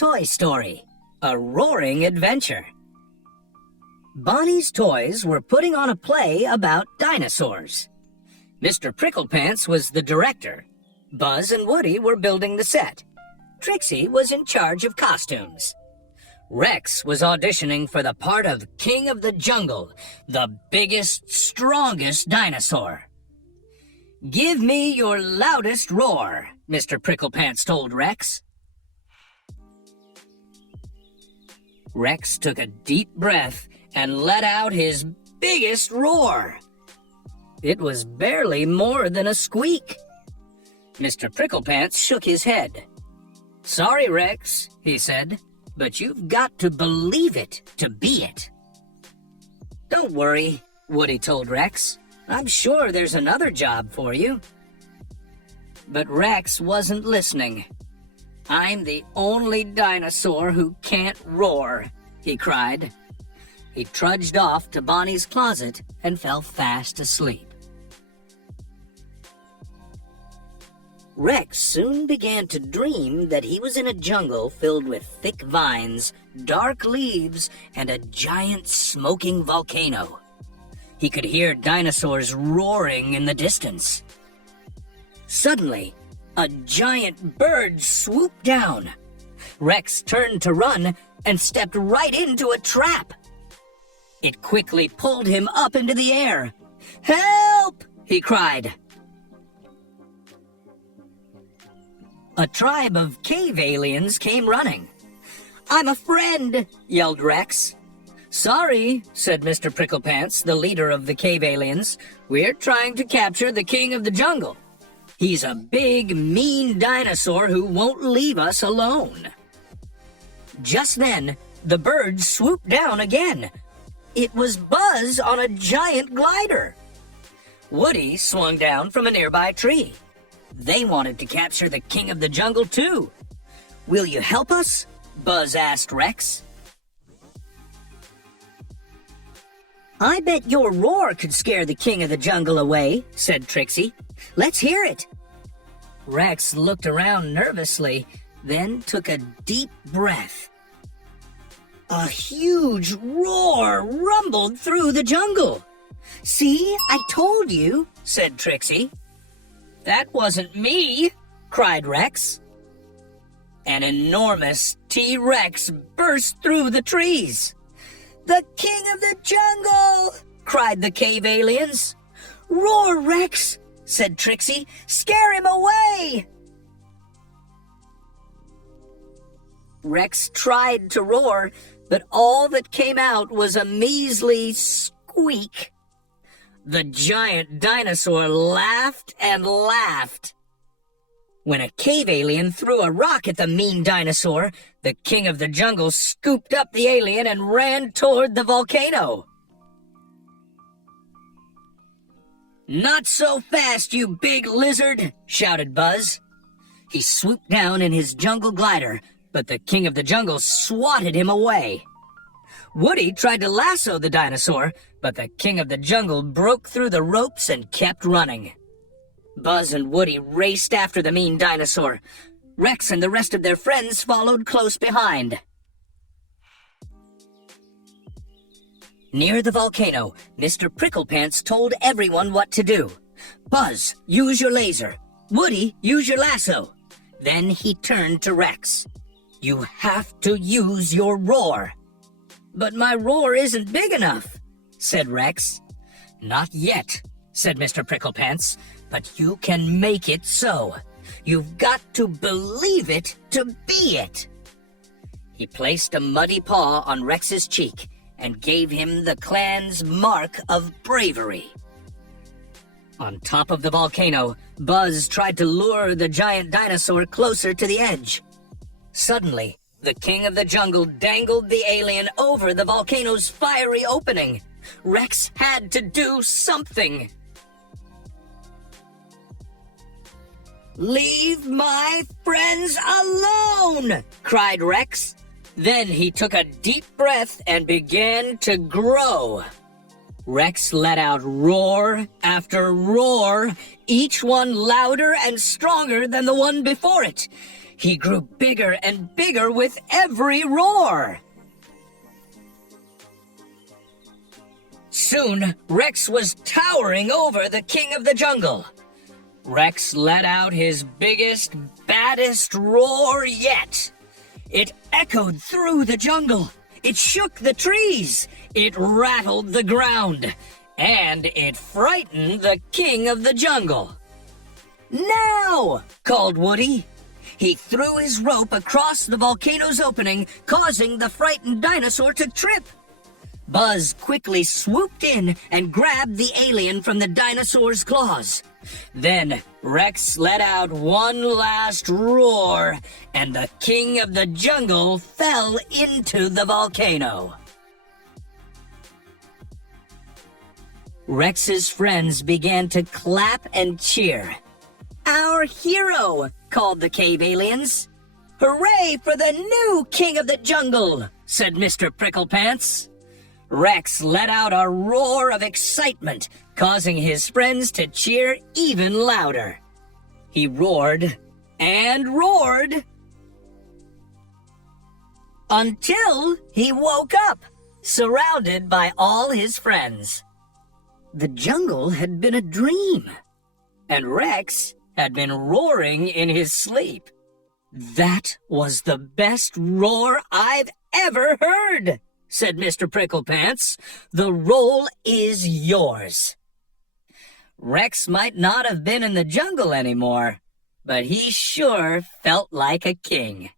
toy story, A Roaring Adventure. Bonnie's Toys were putting on a play about dinosaurs. Mr. Pricklepants was the director. Buzz and Woody were building the set. Trixie was in charge of costumes. Rex was auditioning for the part of King of the Jungle, the biggest, strongest dinosaur. "Give me your loudest roar," Mr. Pricklepants told Rex. Rex took a deep breath and let out his biggest roar. It was barely more than a squeak. Mr. Pricklepants shook his head. "Sorry, Rex," he said, "but you've got to believe it to be it." "Don't worry," Woody told Rex. "I'm sure there's another job for you." But Rex wasn't listening. "I'm the only dinosaur who can't roar," he cried. He trudged off to Bonnie's closet and fell fast asleep. Rex soon began to dream that he was in a jungle filled with thick vines, dark leaves, and a giant smoking volcano. He could hear dinosaurs roaring in the distance. Suddenly, a giant bird swooped down. Rex turned to run and stepped right into a trap. It quickly pulled him up into the air. "Help!" he cried. A tribe of cave aliens came running. "I'm a friend!" yelled Rex. "Sorry," said Mr. Pricklepants, the leader of the cave aliens. "We're trying to capture the King of the Jungle. He's a big, mean dinosaur who won't leave us alone." Just then, the bird swooped down again. It was Buzz on a giant glider. Woody swung down from a nearby tree. They wanted to capture the King of the Jungle, too. "Will you help us?" Buzz asked Rex. "I bet your roar could scare the King of the Jungle away," said Trixie. "Let's hear it." Rex looked around nervously, then took a deep breath. A huge roar rumbled through the jungle. "See, I told you," said Trixie. "That wasn't me," cried Rex. An enormous T-Rex burst through the trees. "The King of the Jungle!" cried the cave aliens. "Roar, Rex!" said Trixie. "Scare him away!" Rex tried to roar, but all that came out was a measly squeak. The giant dinosaur laughed and laughed. When a cave alien threw a rock at the mean dinosaur, the King of the Jungle scooped up the alien and ran toward the volcano. "Not so fast, you big lizard!" shouted Buzz. He swooped down in his jungle glider, but the King of the Jungle swatted him away. Woody tried to lasso the dinosaur, but the King of the Jungle broke through the ropes and kept running. Buzz and Woody raced after the mean dinosaur. Rex and the rest of their friends followed close behind. Near the volcano, Mr. Pricklepants told everyone what to do. "Buzz, use your laser. Woody, use your lasso." Then he turned to Rex. "You have to use your roar." "But my roar isn't big enough," said Rex. "Not yet," said Mr. Pricklepants, "but you can make it so. You've got to believe it to be it." He placed a muddy paw on Rex's cheek and gave him the clan's mark of bravery. On top of the volcano, Buzz tried to lure the giant dinosaur closer to the edge. Suddenly, the King of the Jungle dangled the alien over the volcano's fiery opening. Rex had to do something. "Leave my friends alone!" cried Rex. Then he took a deep breath and began to grow. Rex let out roar after roar, each one louder and stronger than the one before it. He grew bigger and bigger with every roar. Soon, Rex was towering over the king of the jungle. Rex let out his biggest, baddest roar yet. It echoed through the jungle. It shook the trees. It rattled the ground. And it frightened the king of the jungle. "Now!" called Woody. He threw his rope across the volcano's opening, causing the frightened dinosaur to trip. Buzz quickly swooped in and grabbed the alien from the dinosaur's claws. Then Rex let out one last roar, and the king of the jungle fell into the volcano. Rex's friends began to clap and cheer. "Our hero!" called the cave aliens. "Hooray for the new king of the jungle!" said Mr. Pricklepants. Rex let out a roar of excitement, causing his friends to cheer even louder. He roared and roared until he woke up, surrounded by all his friends. The jungle had been a dream, and Rex had been roaring in his sleep. "That was the best roar I've ever heard," said Mr. Pricklepants. "The role is yours." Rex might not have been in the jungle anymore, but he sure felt like a king.